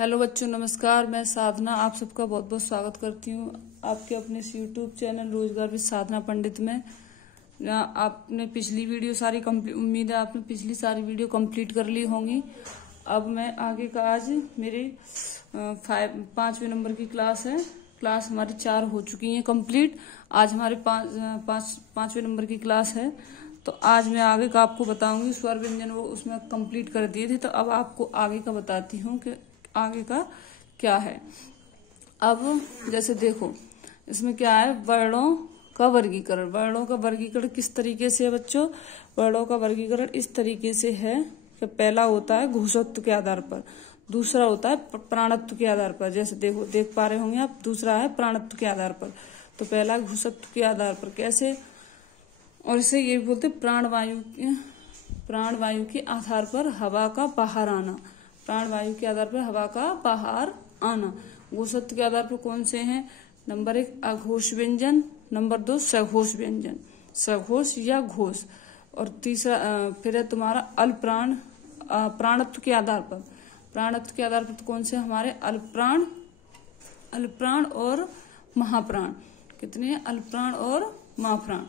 Hello बच्चों, नमस्कार। मैं साधना आप सबका बहुत बहुत स्वागत करती हूँ आपके अपने यूट्यूब चैनल रोजगार विद साधना पंडित में। आपने पिछली वीडियो सारी उम्मीद है आपने पिछली सारी वीडियो कंप्लीट कर ली होंगी। अब मैं आगे का आज मेरी 5वें नंबर की क्लास है। क्लास हमारी 4 हो चुकी है कंप्लीट। आज हमारे 5वें नंबर की क्लास है। तो आज मैं आगे का आपको बताऊंगी। स्वर व्यंजन वो उसमें कंप्लीट कर दिए थे, तो अब आपको आगे का बताती हूँ कि आगे का क्या है। अब जैसे देखो, इसमें क्या है, वर्णों का वर्गीकरण। वर्णों का वर्गीकरण किस तरीके से है बच्चों? वर्णों का वर्गीकरण इस तरीके से है कि पहला होता है घोषत्व के आधार पर, दूसरा होता है प्राणत्व के आधार पर। जैसे देखो, देख पा रहे होंगे आप, दूसरा है प्राणत्व के आधार पर। तो पहला घोषत्व के आधार पर कैसे, और इसे ये बोलते प्राणवायु के आधार पर हवा का बाहर आना। प्राणवायु के आधार पर हवा का बाहर आना। घोषत्व के आधार पर कौन से हैं? नंबर 1 अघोष व्यंजन, नंबर 2 सघोष व्यंजन, सघोष या घोष, और तीसरा फिर है तुम्हारा अल्पप्राण। प्राणत्व के आधार पर, प्राणत्व के आधार पर तो कौन से हमारे अल्पप्राण, अल्पप्राण और महाप्राण। कितने हैं? अल्पप्राण और महाप्राण।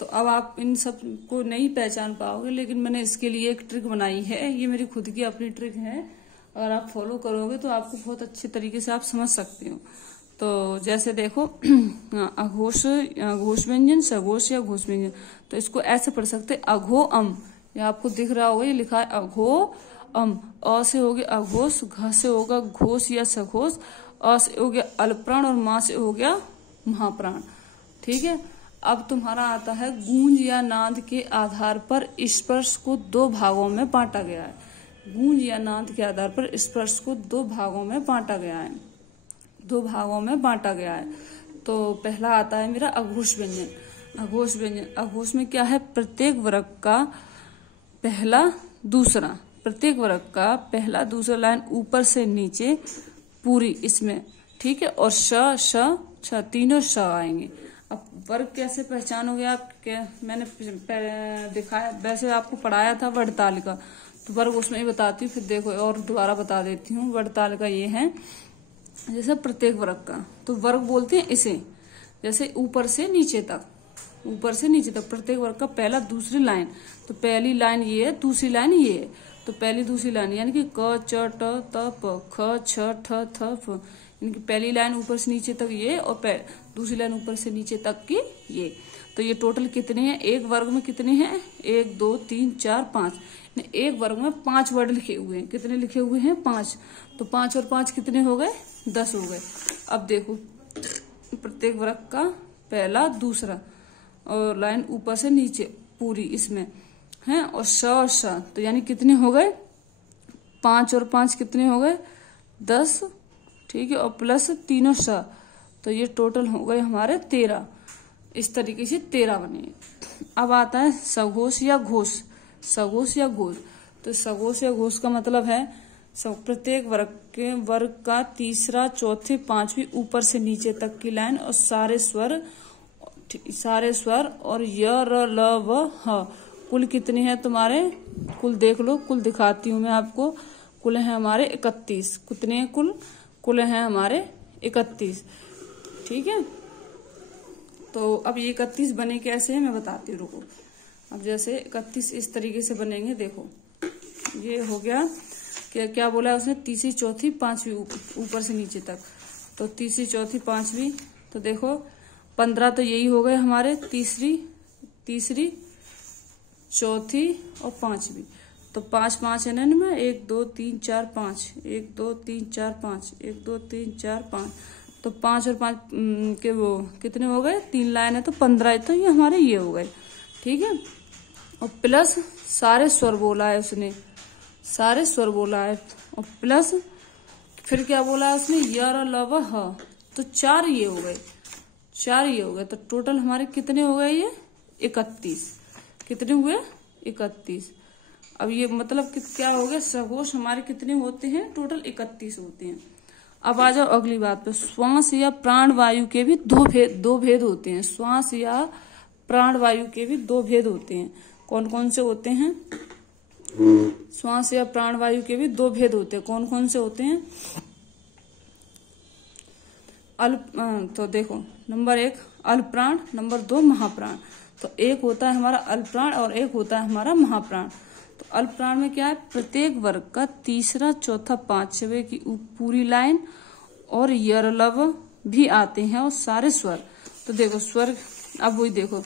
तो अब आप इन सब को नहीं पहचान पाओगे, लेकिन मैंने इसके लिए एक ट्रिक बनाई है। ये मेरी खुद की अपनी ट्रिक है। अगर आप फॉलो करोगे तो आपको बहुत अच्छे तरीके से आप समझ सकते हो। तो जैसे देखो, अघोष व्यंजन, सघोष या घोष व्यंजन। तो इसको ऐसे पढ़ सकते, अघो अम। ये आपको दिख रहा होगा, ये लिखा है अघो अम। अ से हो गया अघोष, घ से होगा घोष या सघोष, अ से हो गया अल्पप्राण और मा से हो गया महाप्राण। ठीक है। अब तुम्हारा आता है गूंज या नाद के आधार पर स्पर्श को 2 भागों में बांटा गया है। गूंज या नाद के आधार पर स्पर्श को 2 भागों में बांटा गया है, 2 भागों में बांटा गया है। तो पहला आता है मेरा अघोष व्यंजन। अघोष व्यंजन, अघोष में क्या है, प्रत्येक वर्ग का पहला दूसरा, प्रत्येक वर्ग का पहला दूसरा लाइन ऊपर से नीचे पूरी इसमें, ठीक है। और श श छ, तीनों श आएंगे। अब वर्ग कैसे पहचानोगे आप? मैंने दिखाया, वैसे आपको पढ़ाया था वर्णतालिका, तो वर्ग उसमें ही बताती हूँ। फिर देखो और दोबारा बता देती हूँ। वर्णतालिका ये है, जैसे प्रत्येक वर्ग का, तो वर्ग बोलते हैं इसे, जैसे ऊपर से नीचे तक, ऊपर से नीचे तक प्रत्येक वर्ग का पहला दूसरी लाइन। तो पहली लाइन ये है, दूसरी लाइन ये है। तो पहली दूसरी लाइन यानी कि क च ट त प ख छ ठ थ फ, इनकी पहली लाइन ऊपर से नीचे तक ये, और दूसरी लाइन ऊपर से नीचे तक की ये। तो ये टोटल कितने हैं? एक वर्ग में कितने हैं? 1 2 3 4 5। एक वर्ग में 5 वर्ड लिखे हुए हैं। कितने लिखे हुए हैं? 5। तो 5 और 5 कितने हो गए? 10 हो गए। अब देखो, प्रत्येक वर्ग का पहला दूसरा और लाइन ऊपर से नीचे पूरी इसमें है, और श और श, तो यानी कितने हो गए? 5 और 5 कितने हो गए? 10, ठीक है, और प्लस तीनों श, तो ये टोटल हो गए हमारे 13। इस तरीके से 13 बने। अब आता है सघोष या घोष। सघोष या घोष, तो सघोष या घोष का मतलब है प्रत्येक वर्ग का तीसरा, चौथे, 5वीं ऊपर से नीचे तक की लाइन, और सारे स्वर और य र ल व ह। कुल कितने हैं तुम्हारे? कुल देख लो, कुल दिखाती हूँ मैं आपको। कुल है हमारे 31। कितने हैं कुल? कुल हैं हमारे 31। ठीक है। तो अब ये 31 बने कैसे हैं मैं बताती हूँ, रुको। अब जैसे 31 इस तरीके से बनेंगे। देखो, ये हो गया, क्या बोला है उसने? तीसरी, चौथी, 5वीं ऊपर से नीचे तक। तो तीसरी, चौथी, 5वीं, तो देखो 15 तो यही हो गए हमारे, तीसरी, चौथी और 5वीं। तो 5 5 है ना इनमें, 1 2 3 4 5, 1 2 3 4 5, 1 2 3 4 5। तो 5 और 5 के वो कितने हो गए? 3 लाइन है तो 15। तो ये हमारे ये हो गए, ठीक है। और प्लस सारे स्वर बोला है उसने, सारे स्वर बोला है, और प्लस फिर क्या बोला है उसने? य र ल व ह। तो 4 ये हो गए, 4 ये हो गए। तो टोटल हमारे कितने हो गए? ये 31। कितने हुए? 31। अब ये मतलब कि क्या हो गया? सघोष हमारे कितने होते हैं? टोटल 31 होते हैं। अब आ जाओ अगली बात पे। श्वास या प्राणवायु के भी दो भेद होते हैं। श्वास या प्राणवायु के भी 2 भेद होते हैं। कौन कौन से होते हैं? श्वास या प्राणवायु के भी 2 भेद होते हैं। कौन कौन से होते हैं? तो देखो, नंबर 1 अल्पप्राण, नंबर 2 महाप्राण। तो एक होता है हमारा अल्पप्राण और एक होता है हमारा महाप्राण। तो अल्पप्राण में क्या है, प्रत्येक वर्ग का तीसरा, चौथा, पांचवे की पूरी लाइन और यरलव भी आते हैं और सारे स्वर। तो देखो स्वर, अब वही देखो,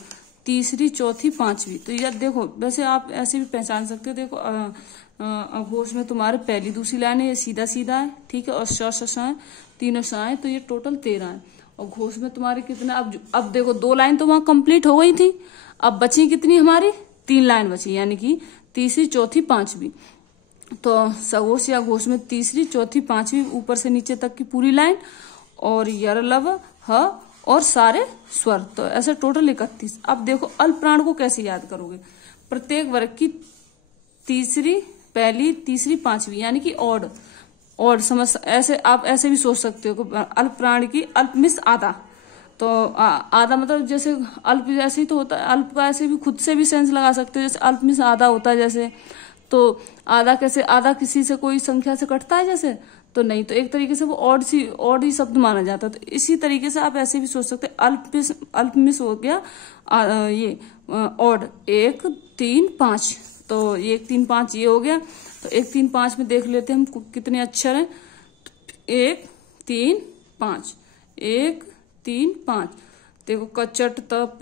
तीसरी, चौथी, पांचवी। तो यह देखो, वैसे आप ऐसे भी पहचान सकते हो। देखो अघोष में तुम्हारे पहली दूसरी लाइन है, ये सीधा सीधा है, ठीक है, और श है, तीनों श है, तो ये टोटल 13 है। और घोष में तुम्हारे कितना, अब देखो 2 लाइन तो वहां कंप्लीट हो गई थी, अब बची कितनी हमारी, 3 लाइन बची, यानी कि तीसरी, चौथी, पांचवी। तो सघोष या घोष में तीसरी, चौथी, पांचवी, ऊपर से नीचे तक की पूरी लाइन और यरलव, ह और सारे स्वर। तो ऐसे टोटल 31। अब देखो अल्पप्राण को कैसे याद करोगे, प्रत्येक वर्ग की तीसरी, पहली, तीसरी, पांचवी, यानी कि ऑड समझ, ऐसे आप ऐसे भी सोच सकते हो कि अल्पप्राण की अल्प मिस आधा। तो आधा मतलब जैसे अल्प जैसे ही तो होता है, अल्प का ऐसे भी खुद से भी सेंस लगा सकते हो, जैसे अल्प मिस आधा होता है जैसे। तो आधा कैसे, आधा किसी से कोई संख्या से कटता है जैसे, तो नहीं, तो एक तरीके से वो ऑड ही शब्द माना जाता है। तो इसी तरीके से आप ऐसे भी सोच सकते हैं, अल्प मिस हो गया ये ऑड, 1, 3, 5। तो 1, 3, 5 ये हो गया। तो 1, 3, 5 में देख लेते हैं हम कितने अक्षर हैं। 1, 3, 5, 1, 3, 5। देखो कचट तप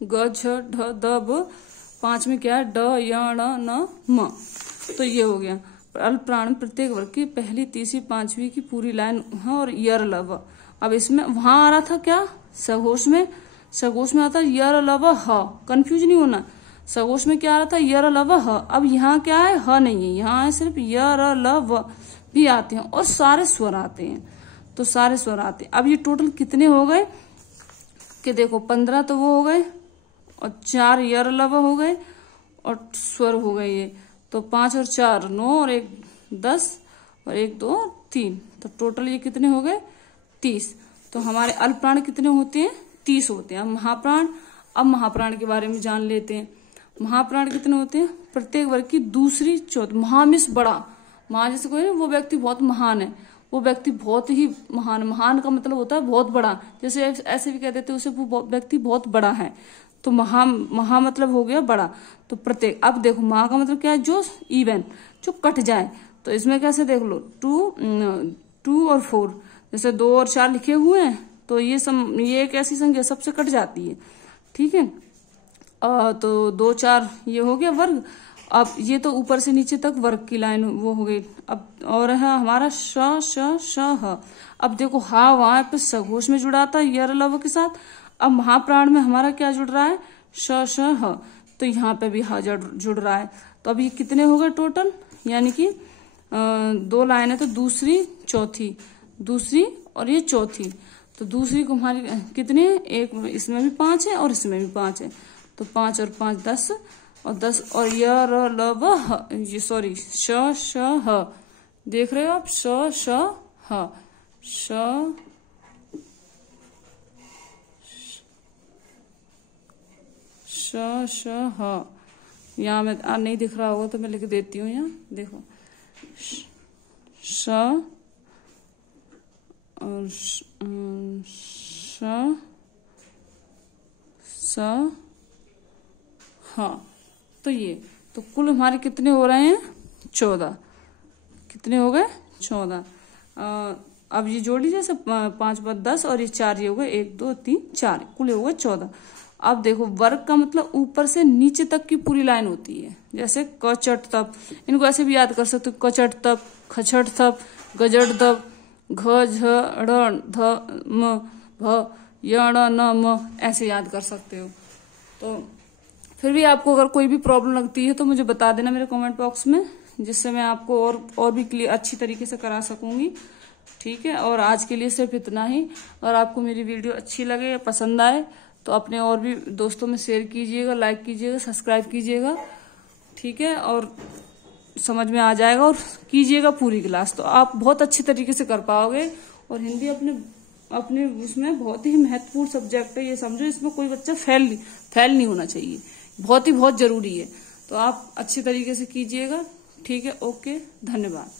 गझ ढ दब, 5 में क्या है, ड य ण न म। तो ये हो गया। अल्पप्राण प्रत्येक वर्ग की पहली, तीसरी, पांचवी की पूरी लाइन है और यरलव। अब इसमें वहां आ रहा था क्या, सघोष में आता यरलव ह, कंफ्यूज नहीं होना। सघोष में क्या आ रहा था, यरलव ह। अब यहाँ क्या है, ह नहीं है, यहाँ है सिर्फ यरलव भी आते हैं और सारे स्वर आते हैं। तो सारे स्वर आते हैं। अब ये टोटल कितने हो गए कि देखो 15 तो वो हो गए और 4 यरलव हो गए और स्वर हो गए ये। तो 5 और 4 9 और 1 10 और 1 2 3। तो टोटल ये कितने हो गए, 30। तो हमारे अल्पप्राण कितने होते हैं, 30 होते हैं। अब महाप्राण के बारे में जान लेते हैं। महाप्राण कितने होते हैं, प्रत्येक वर्ग की दूसरी, चौथी, महामिस बड़ा, महा जैसे कोई वो व्यक्ति बहुत महान है, वो व्यक्ति बहुत ही महान का मतलब होता है बहुत बड़ा, जैसे ऐसे भी कह देते हैं उसे वो व्यक्ति बहुत बड़ा है। तो महा मतलब हो गया बड़ा। तो प्रत्येक, अब देखो महा का मतलब क्या है, जो इवन, जो कट जाए। तो इसमें कैसे देख लो, 2 और 4, जैसे 2 और 4 लिखे हुए हैं, तो ये एक ऐसी संख्या सबसे कट जाती है, ठीक है। तो 2 4 ये हो गया वर्ग। अब ये तो ऊपर से नीचे तक वर्ग की लाइन वो हो गई। अब और है हमारा श श ह। अब देखो हा वहां पे सघोष में जुड़ा था यरलव के साथ। अब महाप्राण में हमारा क्या जुड़ रहा है, श श ह। तो यहाँ पे भी हा जुड़ रहा है। तो अब ये कितने हो गए टोटल, यानी कि 2 लाइन है, तो दूसरी, चौथी, दूसरी और ये चौथी। तो दूसरी को हमारी कितने, एक इसमें भी 5 है और इसमें भी 5 है। तो 5 और 5 10 और 10 और यरलव, ये सॉरी श श ह, देख रहे हो आप, श श ह, श श ह। यहाँ में नहीं दिख रहा होगा तो मैं लिख देती हूँ, यहाँ देखो श और श स हाँ। तो ये तो कुल हमारे कितने हो रहे हैं, 14। कितने हो गए, 14। अब ये जोड़ लीजिए, सब 5 5 10 और ये 4 ये हो गए, 1 2 3 4, कुल हो गए 14। अब देखो वर्ग का मतलब ऊपर से नीचे तक की पूरी लाइन होती है, जैसे क चट तप, इनको ऐसे भी याद कर सकते हो, कचट तप, खचट तप, गजट तप, घ झ ढ ध म भ य ण न म, ऐसे याद कर सकते हो। तो फिर भी आपको अगर कोई भी प्रॉब्लम लगती है तो मुझे बता देना मेरे कमेंट बॉक्स में, जिससे मैं आपको और भी क्लियर अच्छी तरीके से करा सकूंगी, ठीक है। और आज के लिए सिर्फ इतना ही। अगर आपको मेरी वीडियो अच्छी लगे या पसंद आए तो अपने और भी दोस्तों में शेयर कीजिएगा, लाइक कीजिएगा, सब्सक्राइब कीजिएगा, ठीक है। और समझ में आ जाएगा और कीजिएगा पूरी क्लास, तो आप बहुत अच्छी तरीके से कर पाओगे। और हिंदी अपने उसमें बहुत ही महत्वपूर्ण सब्जेक्ट है, ये समझो, इसमें कोई बच्चा फेल नहीं होना चाहिए, बहुत जरूरी है। तो आप अच्छी तरीके से कीजिएगा, ठीक है। ओके, धन्यवाद।